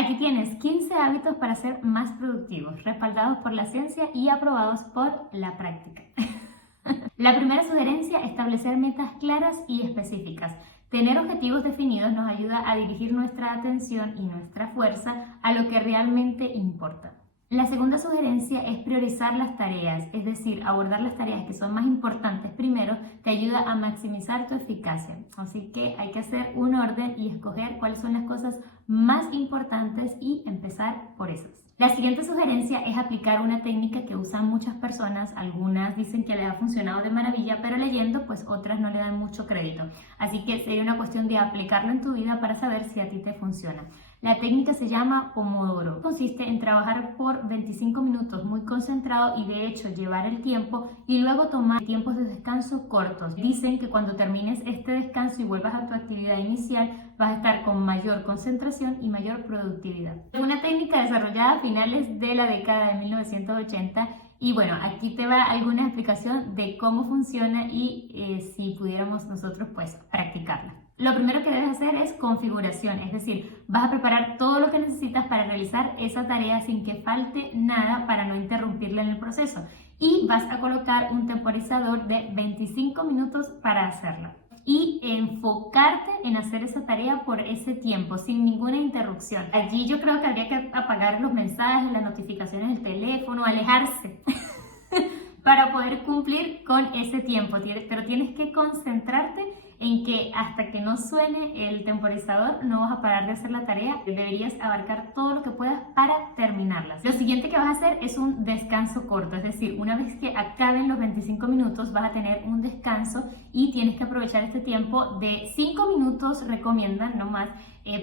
Aquí tienes 15 hábitos para ser más productivos, respaldados por la ciencia y aprobados por la práctica. La primera sugerencia, establecer metas claras y específicas. Tener objetivos definidos nos ayuda a dirigir nuestra atención y nuestra fuerza a lo que realmente importa. La segunda sugerencia es priorizar las tareas, es decir, abordar las tareas que son más importantes primero te ayuda a maximizar tu eficacia. Así que hay que hacer un orden y escoger cuáles son las cosas más importantes y empezar por esas. La siguiente sugerencia es aplicar una técnica que usan muchas personas, algunas dicen que les ha funcionado de maravilla, pero leyendo pues otras no le dan mucho crédito. Así que sería una cuestión de aplicarlo en tu vida para saber si a ti te funciona. La técnica se llama Pomodoro. Consiste en trabajar por 25 minutos muy concentrado y de hecho llevar el tiempo y luego tomar tiempos de descanso cortos. Dicen que cuando termines este descanso y vuelvas a tu actividad inicial vas a estar con mayor concentración y mayor productividad. Es una técnica desarrollada a finales de la década de 1980 y bueno, aquí te va alguna explicación de cómo funciona y si pudiéramos nosotros pues practicarla. Lo primero que debes hacer es configuración, es decir, vas a preparar todo lo que necesitas para realizar esa tarea sin que falte nada para no interrumpirla en el proceso. Y vas a colocar un temporizador de 25 minutos para hacerla. Y enfocarte en hacer esa tarea por ese tiempo, sin ninguna interrupción. Allí yo creo que habría que apagar los mensajes, las notificaciones del teléfono, alejarse para poder cumplir con ese tiempo. Pero tienes que concentrarte en que hasta que no suene el temporizador no vas a parar de hacer la tarea. Deberías abarcar todo lo que puedas para terminarlas. Lo siguiente que vas a hacer es un descanso corto, es decir, una vez que acaben los 25 minutos vas a tener un descanso y tienes que aprovechar este tiempo de 5 minutos, recomiendan, no más,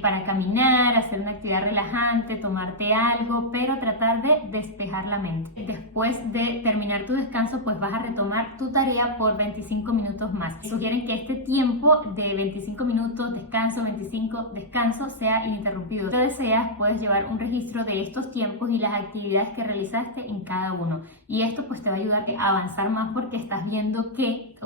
para caminar, hacer una actividad relajante, tomarte algo, pero tratar de despejar la mente. Después de terminar tu descanso, pues vas a retomar tu tarea por 25 minutos más. Sugieren que este tiempo de 25 minutos, descanso, 25, descanso, sea ininterrumpido. Si te deseas, puedes llevar un registro de estos tiempos y las actividades que realizaste en cada uno. Y esto pues te va a ayudar a avanzar más porque estás viendo que,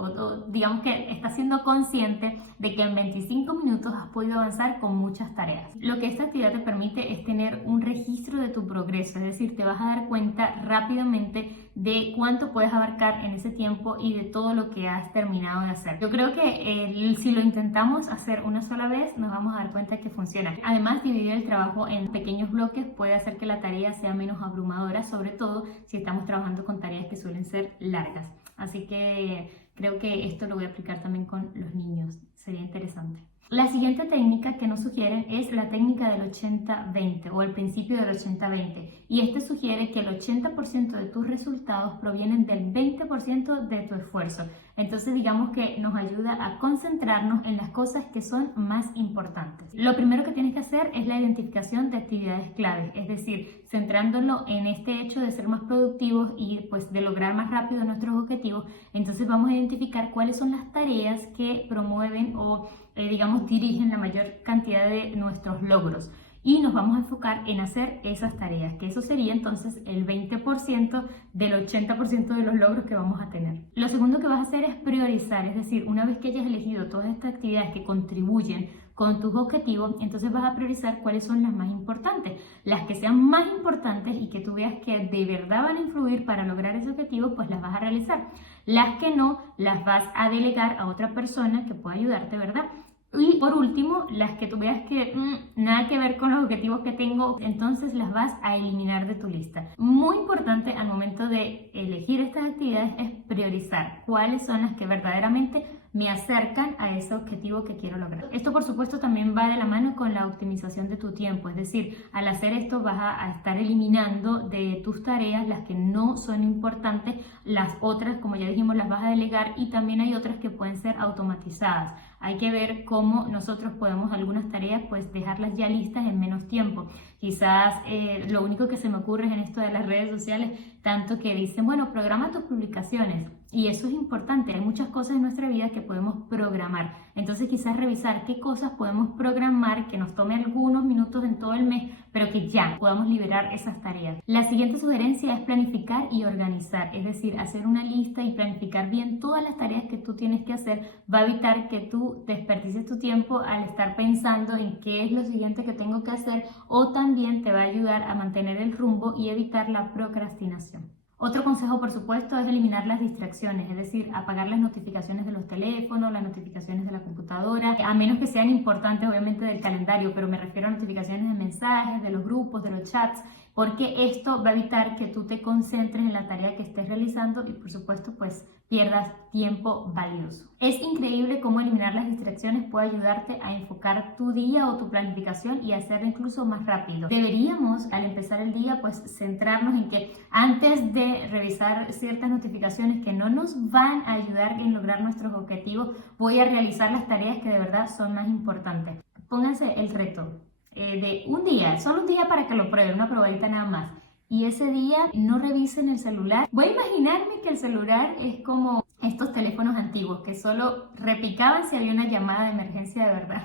digamos que estás siendo consciente de que en 25 minutos has podido avanzar con muchas tareas. Lo que esta actividad te permite es tener un registro de tu progreso, es decir, te vas a dar cuenta rápidamente de cuánto puedes abarcar en ese tiempo y de todo lo que has terminado de hacer. Yo creo que si lo intentamos hacer una sola vez, nos vamos a dar cuenta que funciona. Además, dividir el trabajo en pequeños bloques puede hacer que la tarea sea menos abrumadora, sobre todo si estamos trabajando con tareas que suelen ser largas. Así que creo que esto lo voy a aplicar también con los niños. Sería interesante. La siguiente técnica que nos sugieren es la técnica del 80-20 o el principio del 80-20 y este sugiere que el 80% de tus resultados provienen del 20% de tu esfuerzo. Entonces digamos que nos ayuda a concentrarnos en las cosas que son más importantes. Lo primero que tienes que hacer es la identificación de actividades claves, es decir, centrándolo en este hecho de ser más productivos y pues de lograr más rápido nuestros objetivos. Entonces vamos a identificar cuáles son las tareas que promueven o digamos dirigen la mayor cantidad de nuestros logros y nos vamos a enfocar en hacer esas tareas, que eso sería entonces el 20% del 80% de los logros que vamos a tener. Lo segundo que vas a hacer es priorizar, es decir, una vez que hayas elegido todas estas actividades que contribuyen con tus objetivos, entonces vas a priorizar cuáles son las más importantes. Las que sean más importantes y que tú veas que de verdad van a influir para lograr ese objetivo, pues las vas a realizar. Las que no, las vas a delegar a otra persona que pueda ayudarte, ¿verdad? Y por último, las que tú veas que nada que ver con los objetivos que tengo, entonces las vas a eliminar de tu lista. Muy importante al momento de elegir estas actividades es priorizar cuáles son las que verdaderamente me acercan a ese objetivo que quiero lograr. Esto por supuesto también va de la mano con la optimización de tu tiempo, es decir, al hacer esto vas a estar eliminando de tus tareas las que no son importantes, las otras, como ya dijimos, las vas a delegar y también hay otras que pueden ser automatizadas. Hay que ver cómo nosotros podemos algunas tareas pues dejarlas ya listas en menos tiempo. Quizás lo único que se me ocurre es en esto de las redes sociales, tanto que dicen, bueno, programa tus publicaciones. Y eso es importante. Hay muchas cosas en nuestra vida que podemos programar. Entonces quizás revisar qué cosas podemos programar que nos tome algunos minutos en todo el mes, pero que ya podamos liberar esas tareas. La siguiente sugerencia es planificar y organizar. Es decir, hacer una lista y planificar bien todas las tareas que tú tienes que hacer. Va a evitar que tú desperdicies tu tiempo al estar pensando en qué es lo siguiente que tengo que hacer, o también te va a ayudar a mantener el rumbo y evitar la procrastinación. Otro consejo, por supuesto, es eliminar las distracciones, es decir, apagar las notificaciones de los teléfonos, las notificaciones de la computadora, a menos que sean importantes, obviamente, del calendario, pero me refiero a notificaciones de mensajes, de los grupos, de los chats, porque esto va a evitar que tú te concentres en la tarea que estés realizando y, por supuesto, pues pierdas tiempo valioso. Es increíble cómo eliminar las distracciones puede ayudarte a enfocar tu día o tu planificación y hacerlo incluso más rápido. Deberíamos, al empezar el día, pues centrarnos en que antes de revisar ciertas notificaciones que no nos van a ayudar en lograr nuestros objetivos, voy a realizar las tareas que de verdad son más importantes. Pónganse el reto de un día, solo un día para que lo prueben, una probadita nada más. Y ese día no revisen el celular. Voy a imaginarme que el celular es como estos teléfonos antiguos que solo repicaban si había una llamada de emergencia de verdad.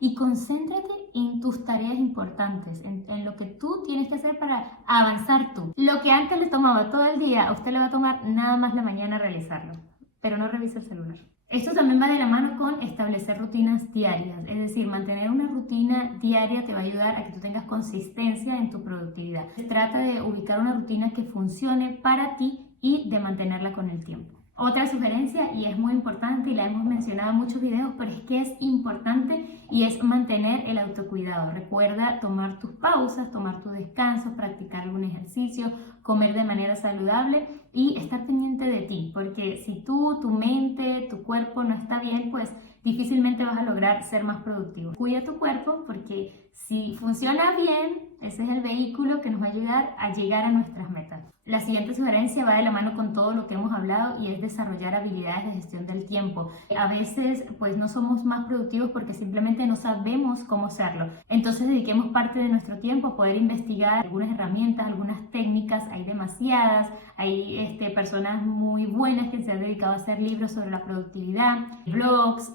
Y concéntrate en tus tareas importantes, en lo que tú tienes que hacer para avanzar tú. Lo que antes le tomaba todo el día, a usted le va a tomar nada más la mañana realizarlo. Pero no revise el celular. Esto también va de la mano con establecer rutinas diarias, es decir, mantener una rutina diaria te va a ayudar a que tú tengas consistencia en tu productividad. Se trata de ubicar una rutina que funcione para ti y de mantenerla con el tiempo. Otra sugerencia, y es muy importante y la hemos mencionado en muchos videos, pero es que es importante, y es mantener el autocuidado. Recuerda tomar tus pausas, tomar tus descansos, practicar algún ejercicio, comer de manera saludable y estar pendiente de ti, porque si tu mente, tu cuerpo no está bien, pues difícilmente vas a lograr ser más productivo. Cuida tu cuerpo, porque si funciona bien, ese es el vehículo que nos va a ayudar a llegar a nuestras metas. La siguiente sugerencia va de la mano con todo lo que hemos hablado, y es desarrollar habilidades de gestión del tiempo. A veces pues no somos más productivos porque simplemente no sabemos cómo hacerlo. Entonces dediquemos parte de nuestro tiempo a poder investigar algunas herramientas, algunas técnicas. Hay demasiadas, hay personas muy buenas que se han dedicado a hacer libros sobre la productividad, blogs,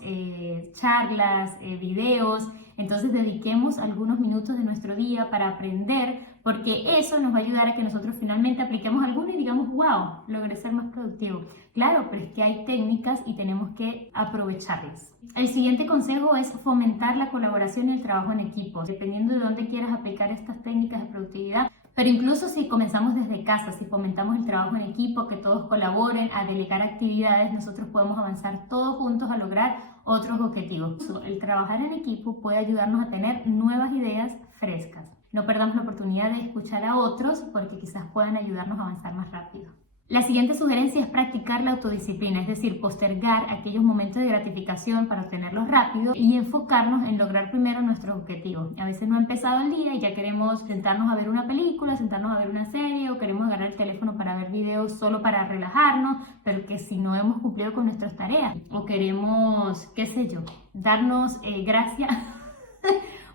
charlas, videos. Entonces dediquemos algunos minutos de nuestro día para aprender, porque eso nos va a ayudar a que nosotros finalmente apliquemos alguno y digamos, wow, logré ser más productivo. Claro, pero es que hay técnicas y tenemos que aprovecharlas. El siguiente consejo es fomentar la colaboración y el trabajo en equipo, dependiendo de dónde quieras aplicar estas técnicas de productividad. Pero incluso si comenzamos desde casa, si fomentamos el trabajo en equipo, que todos colaboren a delegar actividades, nosotros podemos avanzar todos juntos a lograr otros objetivos. El trabajar en equipo puede ayudarnos a tener nuevas ideas frescas. No perdamos la oportunidad de escuchar a otros, porque quizás puedan ayudarnos a avanzar más rápido. La siguiente sugerencia es practicar la autodisciplina, es decir, postergar aquellos momentos de gratificación para obtenerlos rápido y enfocarnos en lograr primero nuestros objetivos. A veces no ha empezado el día y ya queremos sentarnos a ver una película, sentarnos a ver una serie, o queremos agarrar el teléfono para ver videos solo para relajarnos, pero que si no hemos cumplido con nuestras tareas, o queremos, qué sé yo, darnos gracias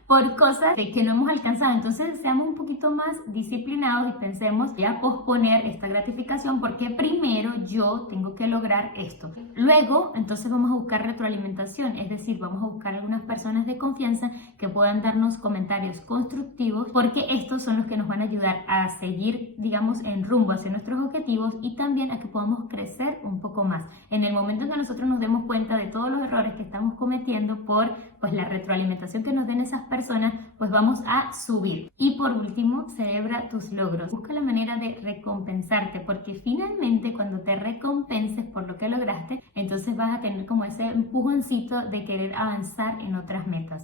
por cosas que no hemos alcanzado. Entonces seamos un poquito más disciplinados y pensemos ya posponer esta gratificación, porque primero yo tengo que lograr esto. Luego entonces vamos a buscar retroalimentación, es decir, vamos a buscar algunas personas de confianza que puedan darnos comentarios constructivos, porque estos son los que nos van a ayudar a seguir, digamos, en rumbo hacia nuestros objetivos, y también a que podamos crecer un poco más. En el momento en que nosotros nos demos cuenta de todos los errores que estamos cometiendo, por pues la retroalimentación que nos den esas personas, pues vamos a subir. Y por último, celebra tus logros. Busca la manera de recompensarte, porque finalmente cuando te recompenses por lo que lograste, entonces vas a tener como ese empujoncito de querer avanzar en otras metas.